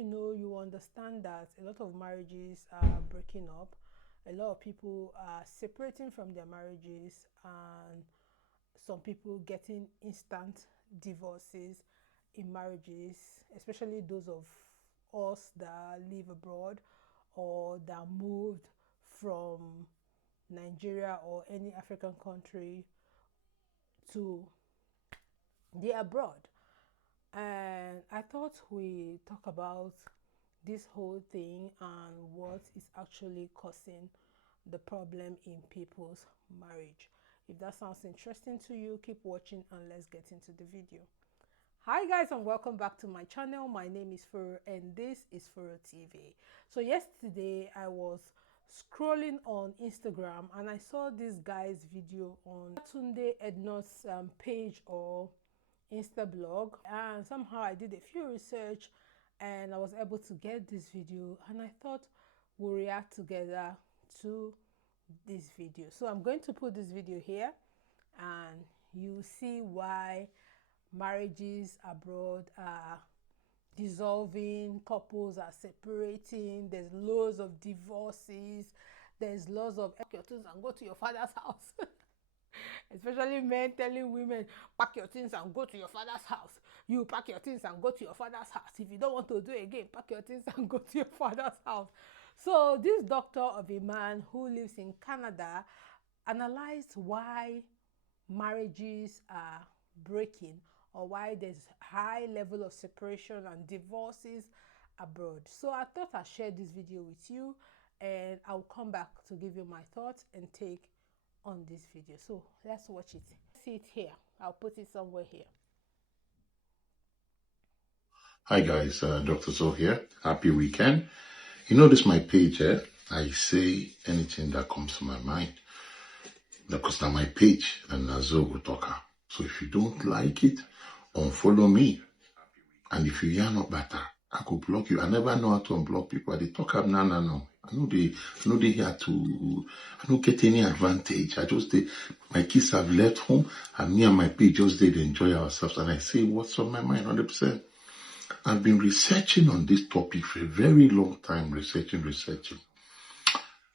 you know, you understand that a lot of marriages are breaking up. A lot of people are separating from their marriages, and some people getting instant divorces in marriages, especially those of us that live abroad or that moved from Nigeria or any African country to the abroad. And I thought we talk about this whole thing and what is actually causing the problem in people's marriage. If that sounds interesting to you, keep watching and let's get into the video. Hi guys, and welcome back to my channel. My name is Furo and this is Furo TV. So yesterday I was scrolling on Instagram and I saw this guy's video on Tunde Ednot's page or Insta blog, and somehow I did a few research and I was able to get this video, and I thought we'll react together to this video. So I'm going to put this video here and you see why marriages abroad are dissolving, couples are separating, there's loads of divorces, there's lots of pack your things and go to your father's house. Especially men telling women, pack your things and go to your father's house. You pack your things and go to your father's house. If you don't want to do it again, pack your things and go to your father's house. So this doctor of a man who lives in Canada analyzed why marriages are breaking, or why there's high level of separation and divorces abroad. So I thought I'd share this video with you, and I'll come back to give you my thoughts and take on this video. So let's watch it. See it here. I'll put it somewhere here. Hi guys, Dr. Zo here. Happy weekend. You notice my page, I say anything that comes to my mind. Because now my page and Zo will talk. So if you don't like it, unfollow me. And if you hear not better, I could block you. I never know how to unblock people. They talk up no. I know they here to, I don't get any advantage. My kids have left home and me and my page just did enjoy ourselves. And I say what's on my mind 100%. I've been researching on this topic for a very long time, researching.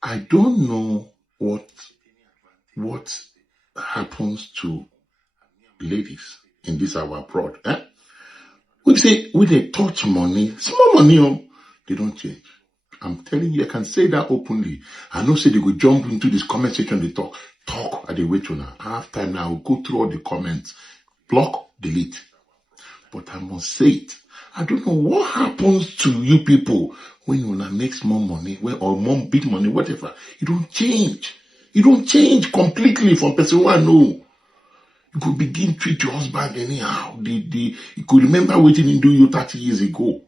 I don't know what happens to ladies in this our abroad. We say, when they touch money, small money, they don't change. I'm telling you, I can say that openly. I know say they go jump into this comment section, they talk, at the wait now. After now, I'll go through all the comments, block, delete. But I must say it. I don't know what happens to you people when you wanna make small money, or more big money, whatever. You don't change. You don't change completely from person who I know. You could begin to treat your husband anyhow. You could remember what he didn't do you 30 years ago.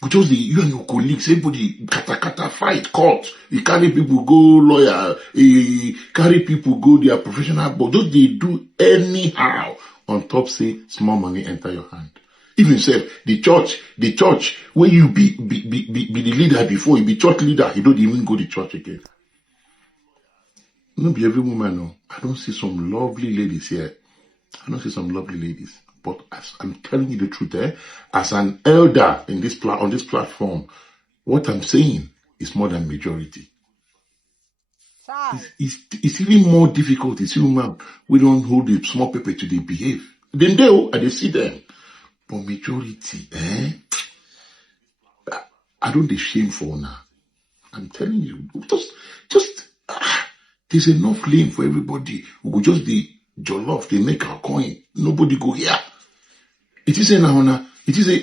Because you and your colleagues, everybody kata fight, court. You carry people go lawyer, carry people go their professional, but don't they do anyhow on top say small money enter your hand. Even say the church where you be the leader before, you be church leader, you don't even go to church again. Not be every woman, no. I don't see some lovely ladies here. I don't see some lovely ladies. But as I'm telling you the truth, as an elder in this on this platform, what I'm saying is more than majority. It's even more difficult. It's human. We don't hold the small people to they behave. Then they see them. But majority, I don't be shameful now. I'm telling you, just there's enough lane for everybody. We go just the jollof, they make our coin. Nobody go here. It is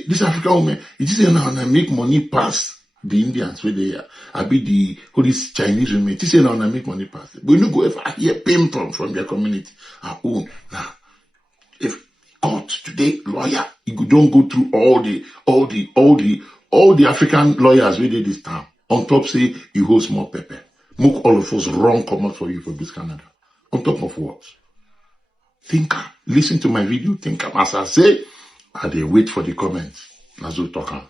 this African woman, it is now make money pass the Indians where they are. I be all these Chinese women, it is now make money pass. But you no go ever hear payment from their community. Our own. Now, if court today, lawyer, you don't go through all the African lawyers where they this time. On top say you hold small pepper. Make all of us wrong come out for you for this Canada. On top of what? Think, listen to my video, think as I say, and they wait for the comments. Nazo talking.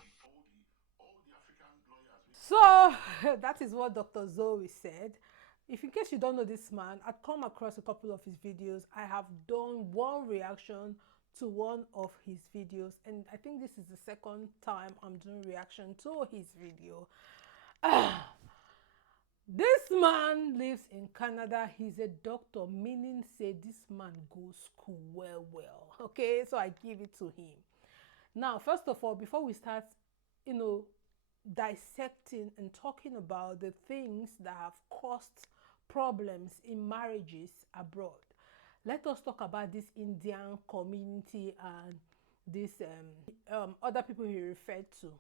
So that is what Dr. Zoe said. If in case you don't know this man, I've come across a couple of his videos. I have done one reaction to one of his videos, and I think this is the second time I'm doing reaction to his video. This man lives in Canada. He's a doctor, meaning say this man goes school well. Okay, so I give it to him. Now, first of all, before we start, dissecting and talking about the things that have caused problems in marriages abroad, let us talk about this Indian community and this other people he referred to,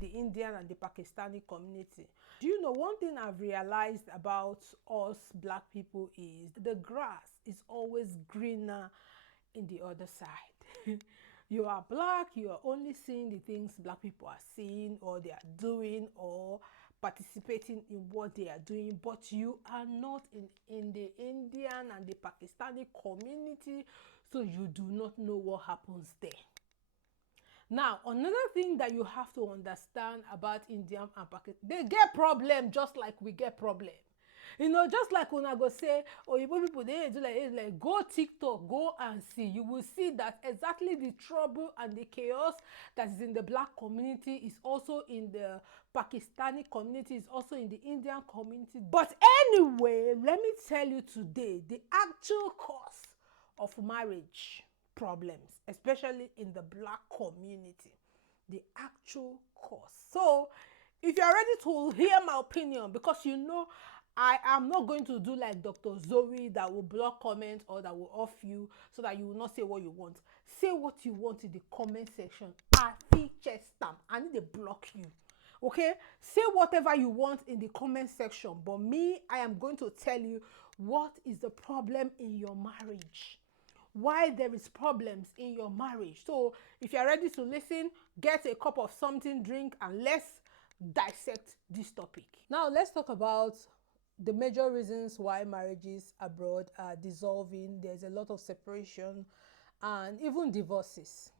the Indian and the Pakistani community. Do you know one thing I've realized about us black people is the grass is always greener in the other side. You are black, you are only seeing the things black people are seeing or they are doing or participating in what they are doing, but you are not in the Indian and the Pakistani community, so you do not know what happens there. Now, another thing that you have to understand about India and Pakistan, they get problem just like we get problem. Just like when I go say, oh, people, they do like go TikTok, go and see. You will see that exactly the trouble and the chaos that is in the black community is also in the Pakistani community, is also in the Indian community. But anyway, let me tell you today, the actual cause of marriage problems, especially in the black community, the actual cause. So if you're ready to hear my opinion, because I am not going to do like Dr. Zoe that will block comments or that will off you so that you will not say what you want. Say what you want in the comment section. I feature stamp. I need to block you. Okay? Say whatever you want in the comment section. But me, I am going to tell you what is the problem in your marriage. Why there is problems in your marriage. So if you're ready to listen, get a cup of something, drink, and let's dissect this topic. Now let's talk about the major reasons why marriages abroad are dissolving. There's a lot of separation and even divorces.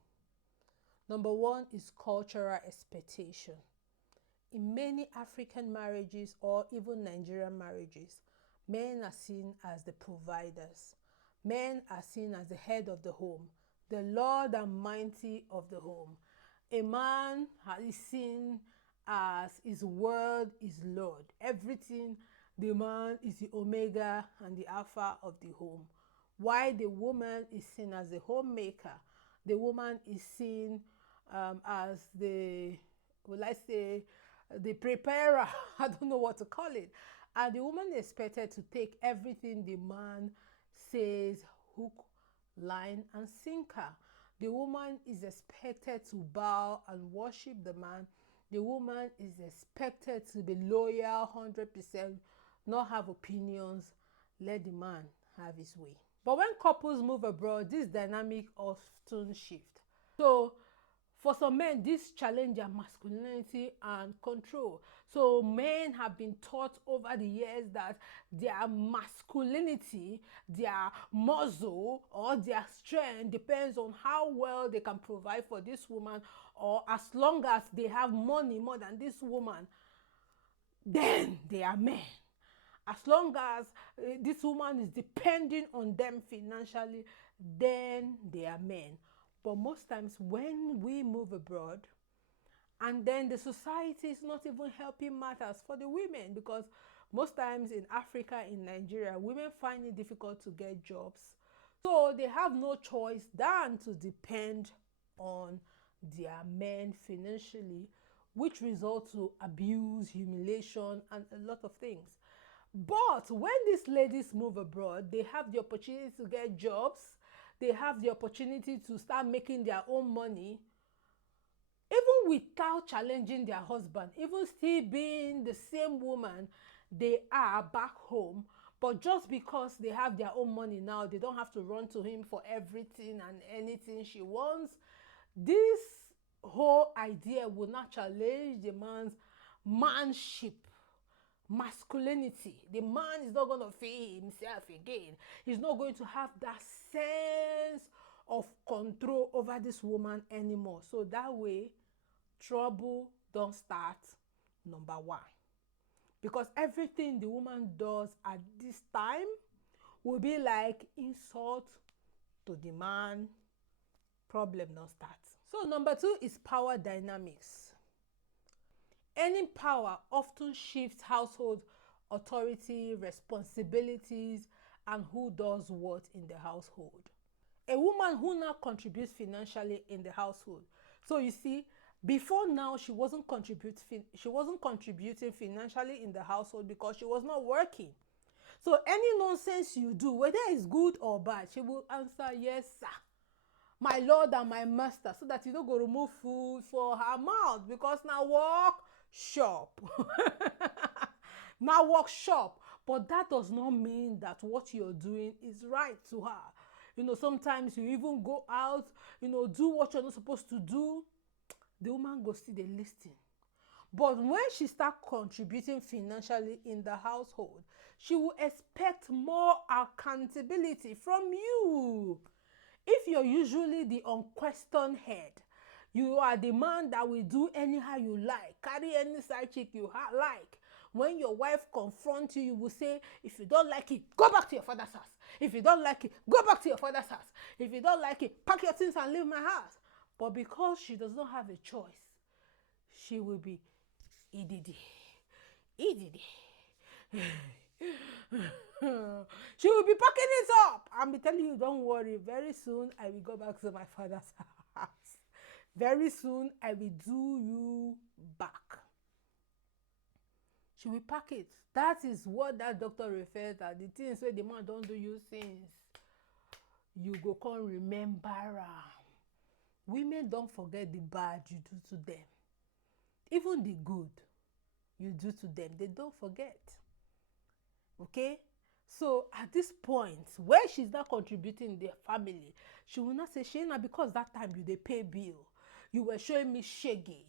Number one is cultural expectation. In many African marriages or even Nigerian marriages, men are seen as the providers. Men are seen as the head of the home, the Lord Almighty of the home. A man is seen as his word is Lord. Everything, the man is the omega and the alpha of the home. While the woman is seen as the homemaker, the woman is seen as the, the preparer. I don't know what to call it. And the woman is expected to take everything the man says, hook, line, and sinker. The woman is expected to bow and worship the man. The woman is expected to be loyal 100%, not have opinions, let the man have his way. But when couples move abroad, this dynamic often shift. So for some men, this challenge their masculinity and control. So men have been taught over the years that their masculinity, their muscle, or their strength depends on how well they can provide for this woman, or as long as they have money more than this woman, then they are men. As long as this woman is depending on them financially, then they are men. But most times when we move abroad, and then the society is not even helping matters for the women, because most times in Africa, in Nigeria, women find it difficult to get jobs. So they have no choice than to depend on their men financially, which results to abuse, humiliation, and a lot of things. But when these ladies move abroad, they have the opportunity to get jobs. They have the opportunity to start making their own money, even without challenging their husband, even still being the same woman they are back home. But just because they have their own money now, they don't have to run to him for everything and anything she wants. This whole idea will not challenge the man's manship, masculinity. The man is not going to feel himself again. He's not going to have that sense of control over this woman anymore. So that way, trouble don't start, number one. Because everything the woman does at this time will be like insult to the man, problem don't start. So number 2 is power dynamics. Earning power often shifts household authority, responsibilities, and who does what in the household. A woman who now contributes financially in the household. So you see, before now she wasn't contributing financially in the household because she was not working. So any nonsense you do, whether it's good or bad, she will answer, yes, sir, my lord and my master, so that you don't go remove food for her mouth, because now work shop. Now work shop. But that does not mean that what you're doing is right to her. You know, sometimes you even go out, you know, do what you're not supposed to do. The woman go see the listing. But when she start contributing financially in the household, she will expect more accountability from you. If you're usually the unquestioned head, you are the man that will do anyhow you like, carry any side chick you like. When your wife confronts you, you will say, if you don't like it, go back to your father's house. If you don't like it, go back to your father's house. If you don't like it, pack your things and leave my house. But because she does not have a choice, she will be EDD. She will be packing it up and be telling you, don't worry, very soon I will go back to my father's house. Very soon I will do you back. She will pack it. That is what that doctor refers to. The things where the man don't do you since you go come remember am. Women don't forget the bad you do to them. Even the good you do to them, they don't forget. Okay? So at this point, where she's not contributing in the family, she will not say, Shana, because that time you dey pay bill, you were showing me shaggy.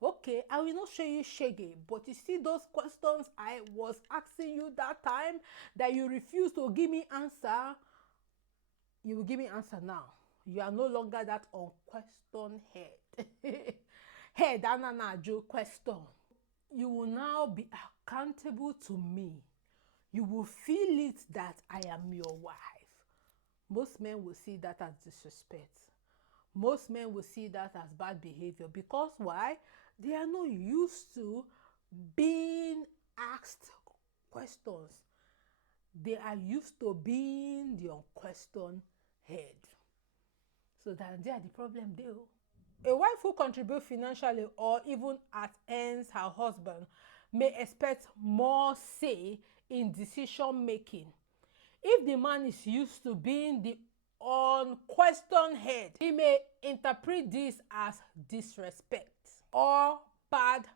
Okay, I will not show you shaggy, but you see those questions I was asking you that time that you refused to give me answer, you will give me answer now. You are no longer that unquestioned head. Head, ananajo question. You will now be accountable to me. You will feel it that I am your wife. Most men will see that as disrespect. Most men will see that as bad behavior. Because why? They are not used to being asked questions. They are used to being the unquestioned head. So that they are the problem there. A wife who contributes financially or even ends her husband may expect more say in decision making. If the man is used to being the unquestioned head, he may interpret this as disrespect or bad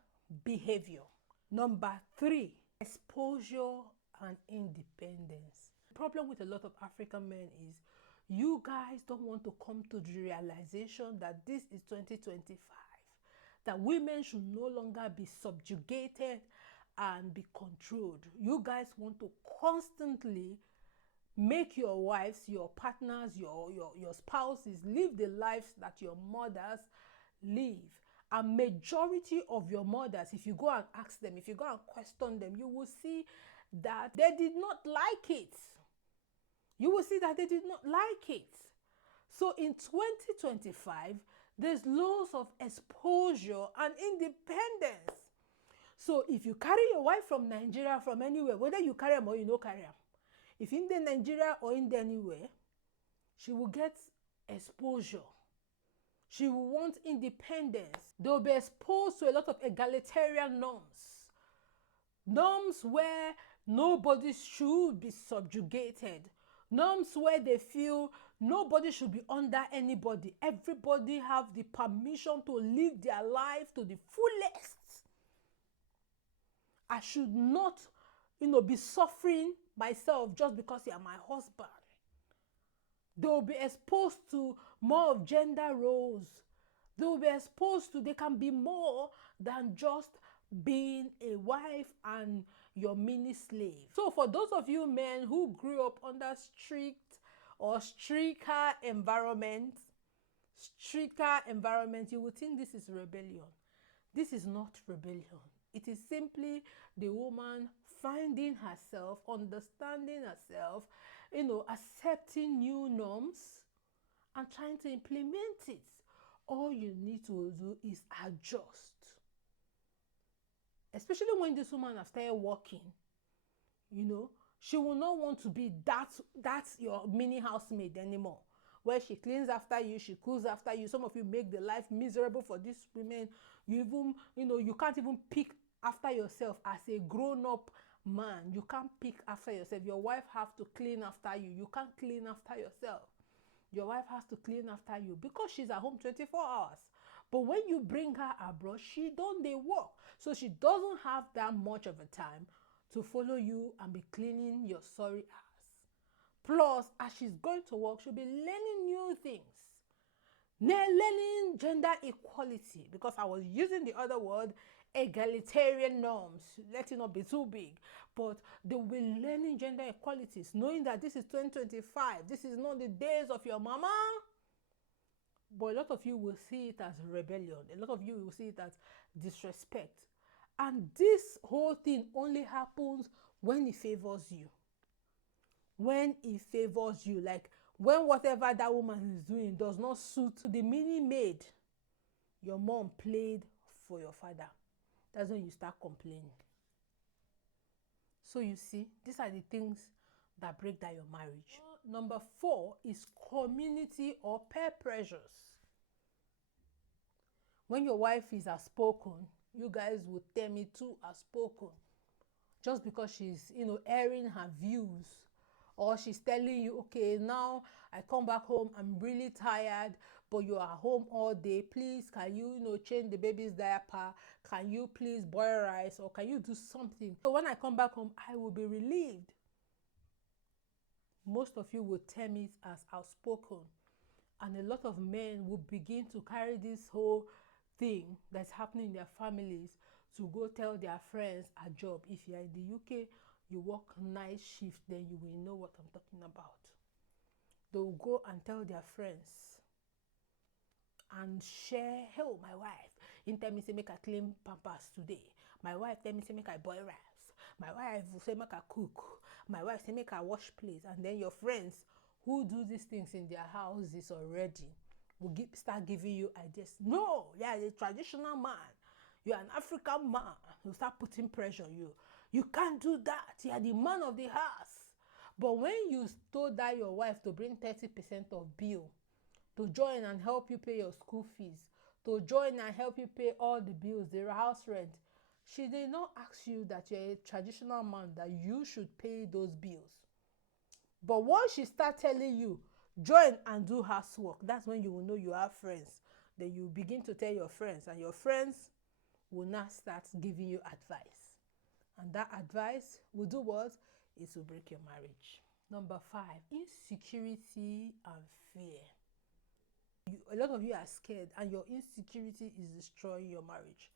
behavior. Number 3, exposure and independence. The problem with a lot of African men is you guys don't want to come to the realization that this is 2025, that women should no longer be subjugated and be controlled. You guys want to constantly make your wives, your partners, your spouses live the lives that your mothers live. A majority of your mothers, if you go and ask them, if you go and question them, you will see that they did not like it. You will see that they did not like it. So in 2025, there's loads of exposure and independence. So if you carry your wife from Nigeria, from anywhere, whether you carry them or you no carry them, if in the Nigeria or in the anywhere, she will get exposure. She will want independence. They will be exposed to a lot of egalitarian norms. Norms where nobody should be subjugated. Norms where they feel nobody should be under anybody. Everybody have the permission to live their life to the fullest. I should not, be suffering myself just because you are my husband. They will be exposed to more of gender roles. They will be exposed to, they can be more than just being a wife and your mini slave. So for those of you men who grew up under strict or stricter environment, you would think this is rebellion. This is not rebellion. It is simply the woman finding herself, understanding herself, accepting new norms and trying to implement it. All you need to do is adjust. Especially when this woman has started working, she will not want to be that's your mini housemaid anymore, where she cleans after you, she cooks after you. Some of you make the life miserable for these women. You can't even pick after yourself as a grown-up man. You can't pick after yourself. Your wife have to clean after you. You can't clean after yourself. Your wife has to clean after you because she's at home 24 hours. But when you bring her abroad, she don't dey work. So she doesn't have that much of a time to follow you and be cleaning your sorry ass. Plus, as she's going to work, she'll be learning new things. Learning gender equality, because I was using the other word, egalitarian norms. Let it not be too big. But they will be learning gender equalities, knowing that this is 2025. This is not the days of your mama. But a lot of you will see it as rebellion. A lot of you will see it as disrespect. And this whole thing only happens when it favors you. When it favors you, like when whatever that woman is doing does not suit the mini maid your mom played for your father. That's when you start complaining. So you see, these are the things that break down your marriage. Number 4 is community or peer pressures. When your wife is outspoken, you guys would tell me too outspoken. Just because she's, airing her views, or she's telling you, okay, now I come back home, I'm really tired, but you are home all day. Please, can you, change the baby's diaper? Can you please boil rice? Or can you do something? So when I come back home, I will be relieved. Most of you will term it as outspoken. And a lot of men will begin to carry this whole thing that's happening in their families to go tell their friends a job. If you're in the UK, you work night shift, then you will know what I'm talking about. They will go and tell their friends and share, hey, my wife, in tell me say make I clean pampers today. My wife tell me say make I boil rice. My wife will say make I cook. My wife say make I wash plates. And then your friends who do these things in their houses already will start giving you ideas. No, you're a traditional man. You're an African man. You'll start putting pressure on you. You can't do that. You're the man of the house. But when you told that your wife to bring 30% of bill, to join and help you pay your school fees, to join and help you pay all the bills, the house rent, she did not ask you that you're a traditional man, that you should pay those bills. But once she starts telling you, join and do housework, that's when you will know you have friends. Then you begin to tell your friends, and your friends will now start giving you advice. And that advice will do what? It will break your marriage. Number 5, insecurity and fear. A lot of you are scared, and your insecurity is destroying your marriage.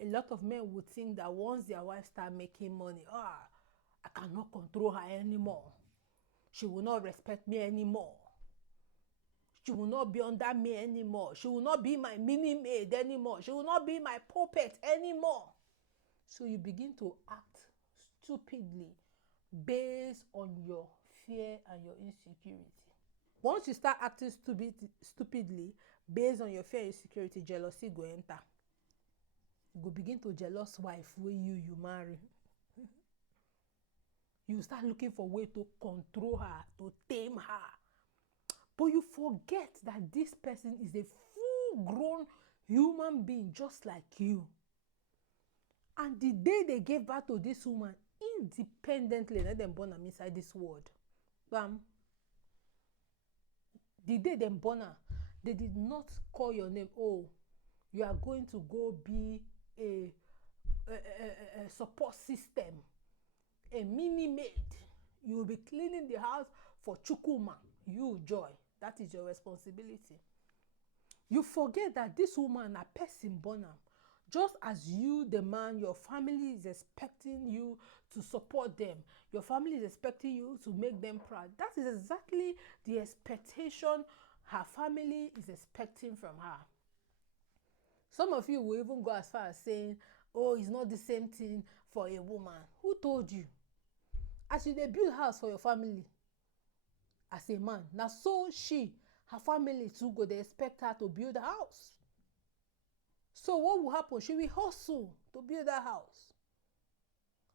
A lot of men would think that once their wife start making money, I cannot control her anymore. She will not respect me anymore. She will not be under me anymore. She will not be my mini maid anymore. She will not be my puppet anymore. So you begin to act stupidly based on your fear and your insecurity. Once you start acting stupidly based on your fear and insecurity, jealousy go enter. You go begin to jealous wife wey you marry. You start looking for way to control her, to tame her. But you forget that this person is a full-grown human being just like you. And the day they gave birth to this woman, independently, let them born am inside this world. Bam. The day they born her, they did not call your name. Oh, you are going to go be a support system, a mini maid. You will be cleaning the house for Chukuma. You, Joy. That is your responsibility. You forget that this woman, a person born am. Just as you, the man, your family is expecting you to support them. Your family is expecting you to make them proud. That is exactly the expectation her family is expecting from her. Some of you will even go as far as saying, oh, it's not the same thing for a woman. Who told you? As you dey build house for your family as a man, now so she her family too go dey expect her to build a house. So what will happen? She will hustle to build a house.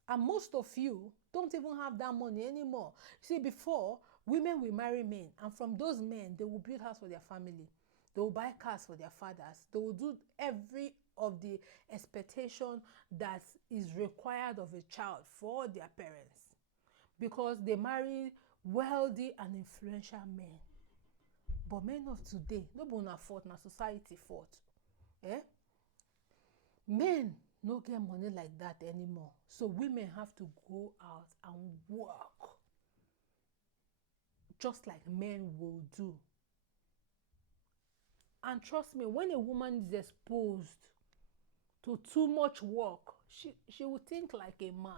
And most of you don't even have that money anymore. See, before, women will marry men, and from those men, they will build house for their family. They will buy cars for their fathers. They will do every of the expectation that is required of a child for their parents, because they marry wealthy and influential men. But men of today, no be una fault, na society fault. Men no get money like that anymore. So women have to go out and work just like men will do. And trust me, when a woman is exposed to too much work, she will think like a man.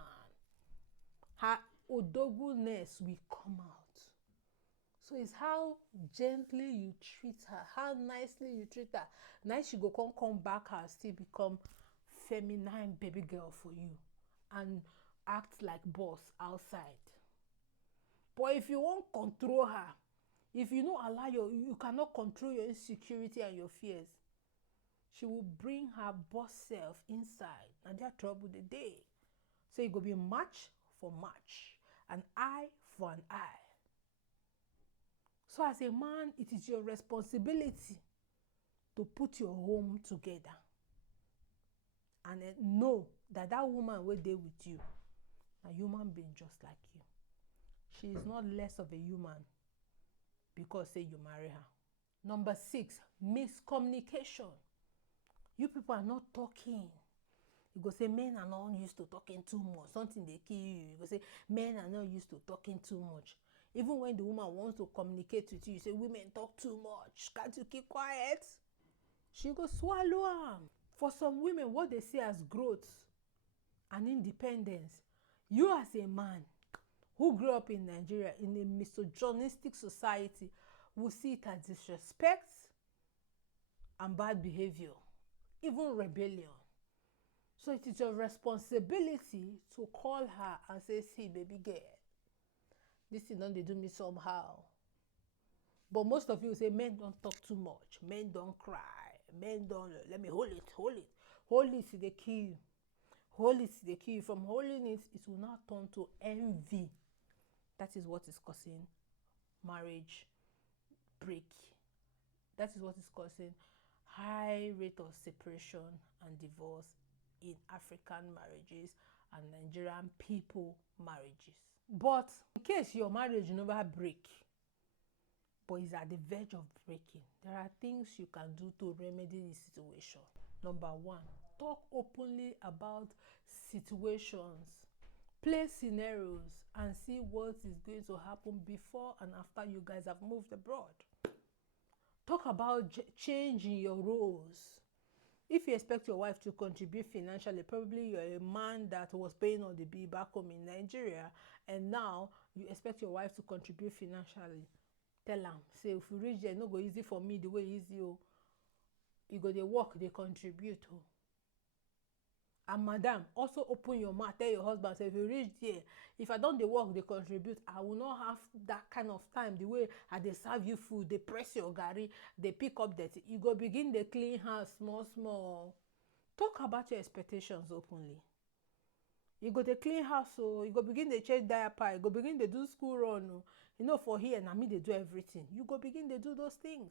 Her odoguness will come out. So it's how gently you treat her, how nicely you treat her. Now she go come back and still become feminine baby girl for you and act like boss outside. But if you won't control her, if you don't allow you cannot control your insecurity and your fears, she will bring her boss self inside, and their trouble the day. So it go be match for match, an eye for an eye. So as a man, it is your responsibility to put your home together and know that that woman will dey with you, a human being just like you. She is not less of a human because say you marry her. Number 6, miscommunication. You people are not talking. You go say men are not used to talking too much. Something they kill you. You go say men are not used to talking too much. Even when the woman wants to communicate with you, you say women talk too much. Can't you keep quiet? She go swallow am. For some women, what they see as growth and independence, you as a man who grew up in Nigeria in a misogynistic society will see it as disrespect and bad behavior, even rebellion. So it is your responsibility to call her and say, see, baby girl, this thing don't they do me somehow. But most of you say men don't talk too much, men don't cry, men don't, let me hold it. Hold it to the key. Hold it to the key. From holding it, it will now turn to envy. That is what is causing marriage break. That is what is causing high rate of separation and divorce in African marriages and Nigerian people marriages. But in case your marriage never break, but is at the verge of breaking, there are things you can do to remedy the situation. Number 1, talk openly about situations. Play scenarios and see what is going to happen before and after you guys have moved abroad. Talk about changing your roles. If you expect your wife to contribute financially, probably you're a man that was paying all the bill back home in Nigeria, and now you expect your wife to contribute financially. Tell am, say, if you reach there, no go easy for me the way easy o. You go dey work, dey contribute o. And madam, also open your mouth, tell your husband, say, if you reach there, if I don dey work, dey contribute, I will not have that kind of time. The way I dey serve you food, dey press your garri, dey pick up dirty, you go begin dey clean house small. Talk about your expectations openly. You go dey clean house o, you go begin dey change diaper, you go begin dey do school run o. You know, for here, na me dey do everything. You go begin dey do those things.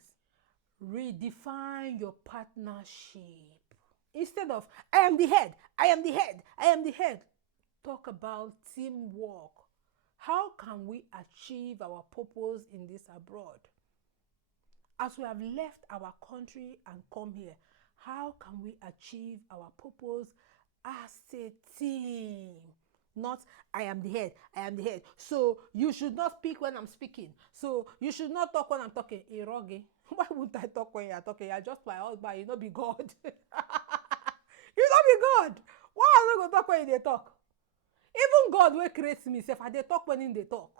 Redefine your partnership. Instead of, I am the head, I am the head, I am the head. Talk about teamwork. How can we achieve our purpose in this abroad? As we have left our country and come here, how can we achieve our purpose as a team? Not, I am the head, I am the head. So you should not speak when I'm speaking. So you should not talk when I'm talking. Iroge. Why wouldn't I talk when you're talking? You're just my husband, you not be God. You not be God. Why am I going to talk when they talk? Even God will create me, if I dey talk when they talk.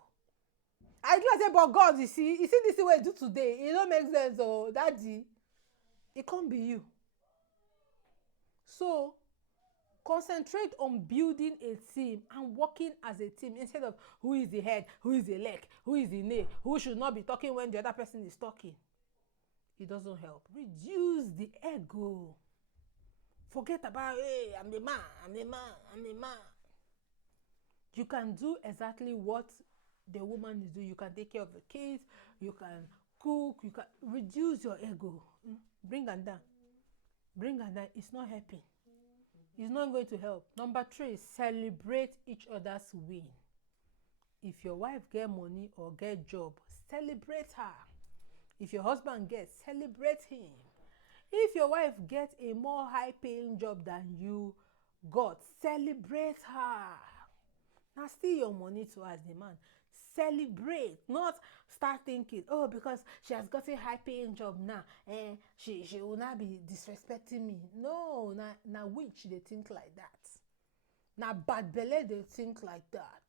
I do say, but God, you see this way I do today. It don't make sense, oh, daddy. It can't be you. So concentrate on building a team and working as a team instead of who is the head, who is the leg, who is the nail, who should not be talking when the other person is talking. it doesn't help. Reduce the ego. Forget about, hey, I'm the man, I'm the man, I'm the man. You can do exactly what the woman is doing. You can take care of the kids, you can cook, you can reduce your ego. Bring her down. Bring her down. It's not helping. It's not going to help. Number 3, celebrate each other's win. If your wife get money or get job, celebrate her. If your husband gets, celebrate him. If your wife gets a more high-paying job than you got, celebrate her. Now, still your money to as the man. Celebrate, not start thinking, oh, because she has got a high-paying job now, and she will not be disrespecting me. No, now witch they think like that. Now bad belly they think like that.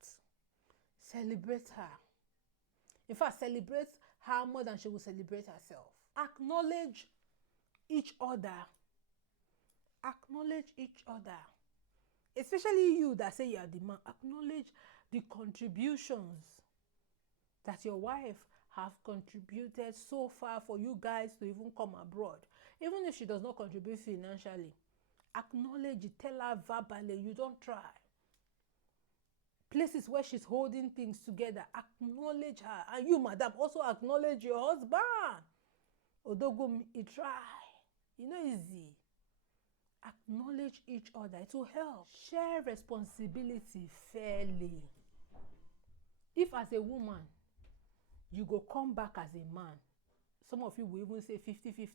Celebrate her. In fact, celebrate her more than she will celebrate herself. Acknowledge each other. Acknowledge each other. Especially you that say you are the man. Acknowledge the contributions that your wife have contributed so far for you guys to even come abroad. Even if she does not contribute financially, acknowledge it. Tell her verbally, you don't try. Places where she's holding things together, acknowledge her. And you, madam, also acknowledge your husband. Odogum, he try. You know, easy. Acknowledge each other. It will help. Share responsibility fairly. If as a woman, you go come back as a man, some of you will even say 50-50.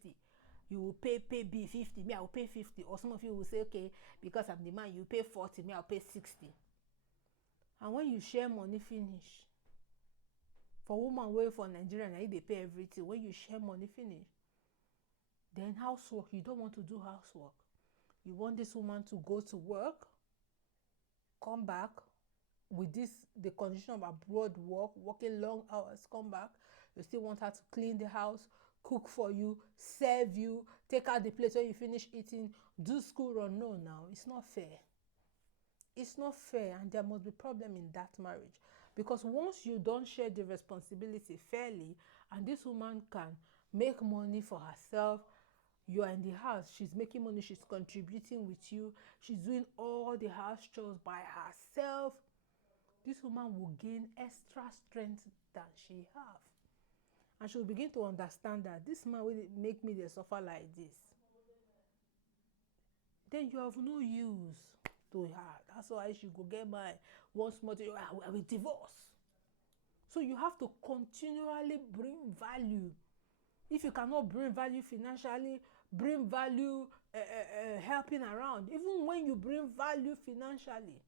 You will pay B 50, me I will pay 50. Or some of you will say, okay, because I'm the man, you pay 40, me I'll pay 60. And when you share money finish, for woman way for Nigerian, they pay everything. When you share money finish, then housework, you don't want to do housework. You want this woman to go to work, come back with the condition of abroad work, working long hours, come back. You still want her to clean the house, cook for you, serve you, take out the plate when you finish eating, do school run. No, now it's not fair. It's not fair, and there must be problem in that marriage. Because once you don't share the responsibility fairly, and this woman can make money for herself, you are in the house, she's making money, she's contributing with you, she's doing all the house chores by herself, this woman will gain extra strength than she have. And she'll begin to understand that this man will make me suffer like this. Then you have no use to her. That's why she go get my once more to you, I will divorce. So you have to continually bring value. If you cannot bring value financially, bring value helping around. Even when you bring value financially,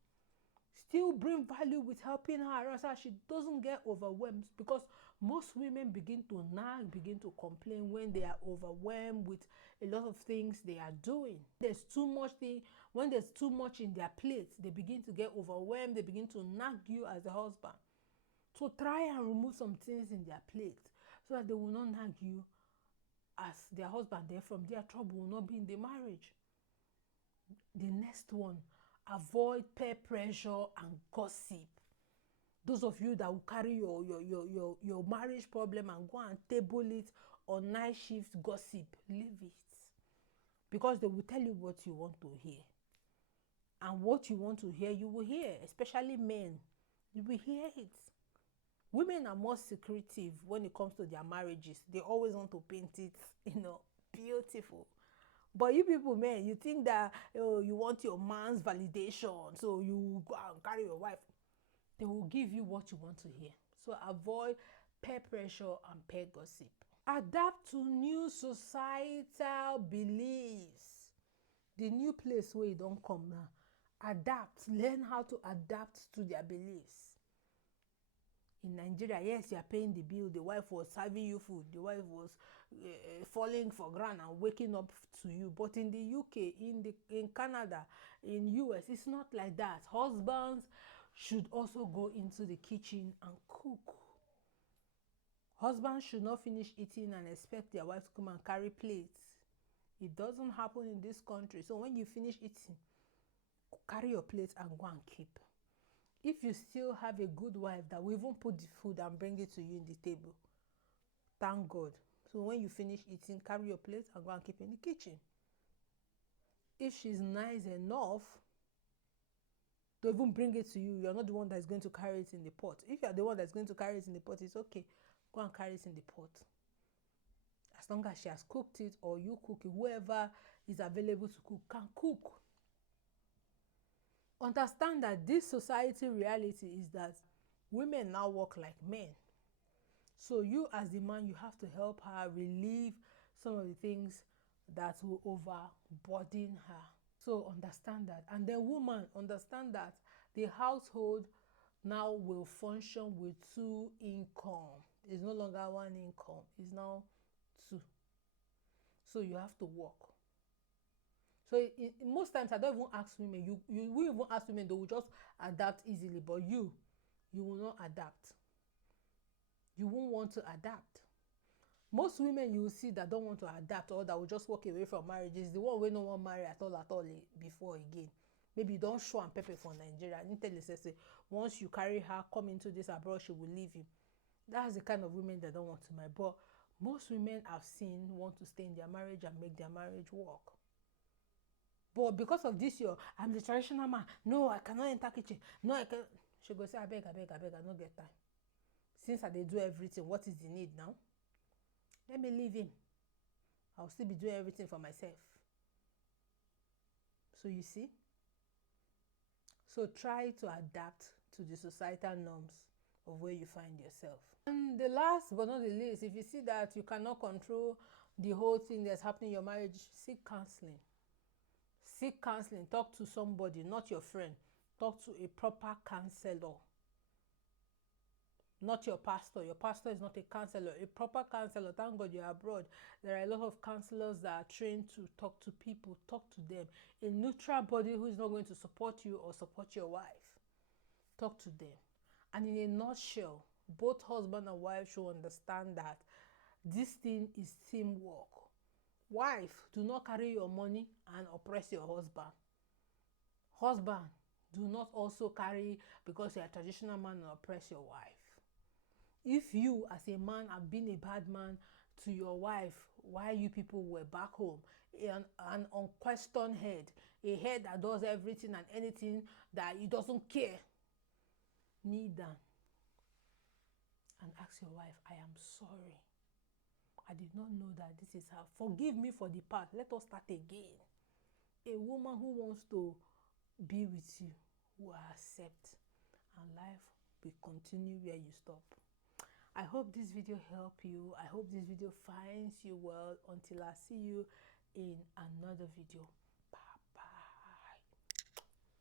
still bring value with helping her around so she doesn't get overwhelmed. Because most women begin to nag, begin to complain when they are overwhelmed with a lot of things they are doing. There's too much thing. When there's too much in their plates, they begin to get overwhelmed. They begin to nag you as a husband. So try and remove some things in their plate so that they will not nag you as their husband. There, from their trouble will not be in the marriage. The next one, avoid peer pressure and gossip. Those of you that will carry your marriage problem and go and table it on night shift gossip, leave it. Because they will tell you what you want to hear. And what you want to hear, you will hear. Especially men, you will hear it. Women are more secretive when it comes to their marriages. They always want to paint it, beautiful. But you people, men, you think that you want your man's validation, so you go and carry your wife. They will give you what you want to hear. So avoid peer pressure and peer gossip. Adapt to new societal beliefs. The new place where you don't come now. Adapt. Learn how to adapt to their beliefs. In Nigeria, yes, you are paying the bill. The wife was serving you food. The wife was falling for ground and waking up to you. But in the UK, in Canada, in US, it's not like that. Husbands should also go into the kitchen and cook. Husbands should not finish eating and expect their wife to come and carry plates. It doesn't happen in this country. So when you finish eating, carry your plate and go and keep. If you still have a good wife that will even put the food and bring it to you in the table, thank God. So when you finish eating, carry your plate and go and keep in the kitchen. If she's nice enough to even bring it to you, you're not the one that's going to carry it in the pot. If you're the one that's going to carry it in the pot, it's okay. Go and carry it in the pot. As long as she has cooked it or you cook it, whoever is available to cook can cook. Understand that this society reality is that women now work like men. So you as the man, you have to help her relieve some of the things that will overburden her. So understand that. And then woman, understand that the household now will function with 2 income. It's no longer 1 income. It's now 2. So you have to work. So most times I don't even ask women. You will even ask women, they will just adapt easily. But you will not adapt. You won't want to adapt. Most women you will see that don't want to adapt or that will just walk away from marriage is the one wey no wan marry at all before again. Maybe you don show am pepper for Nigeria. You tell yourself say once you carry her come into this abroad, she will leave you. That's the kind of women that don't want to marry. But most women I've seen want to stay in their marriage and make their marriage work. But because of this I'm the traditional man. No, I cannot enter kitchen. No, I can. She go say, abeg, I no get time. Since I dey do everything, what is the need now? Let me leave him. I'll still be doing everything for myself. So you see? So try to adapt to the societal norms of where you find yourself. And the last but not the least, if you see that you cannot control the whole thing that's happening in your marriage, seek counseling. Seek counseling. Talk to somebody, not your friend. Talk to a proper counselor. Not your pastor. Your pastor is not a counselor. A proper counselor. Thank God you're abroad. There are a lot of counselors that are trained to talk to people. Talk to them. A neutral body who is not going to support you or support your wife. Talk to them. And in a nutshell, both husband and wife should understand that this thing is teamwork. Wife, do not carry your money and oppress your husband. Husband, do not also carry because you're a traditional man and oppress your wife. If you as a man have been a bad man to your wife while you people were back home, an unquestioned head, a head that does everything and anything that he doesn't care, kneel down and ask your wife, I am sorry. I did not know that this is how. Forgive me for the past. Let us start again. A woman who wants to be with you will accept, and life will continue where you stop. I hope this video helped you. I hope this video finds you well. Until I see you in another video.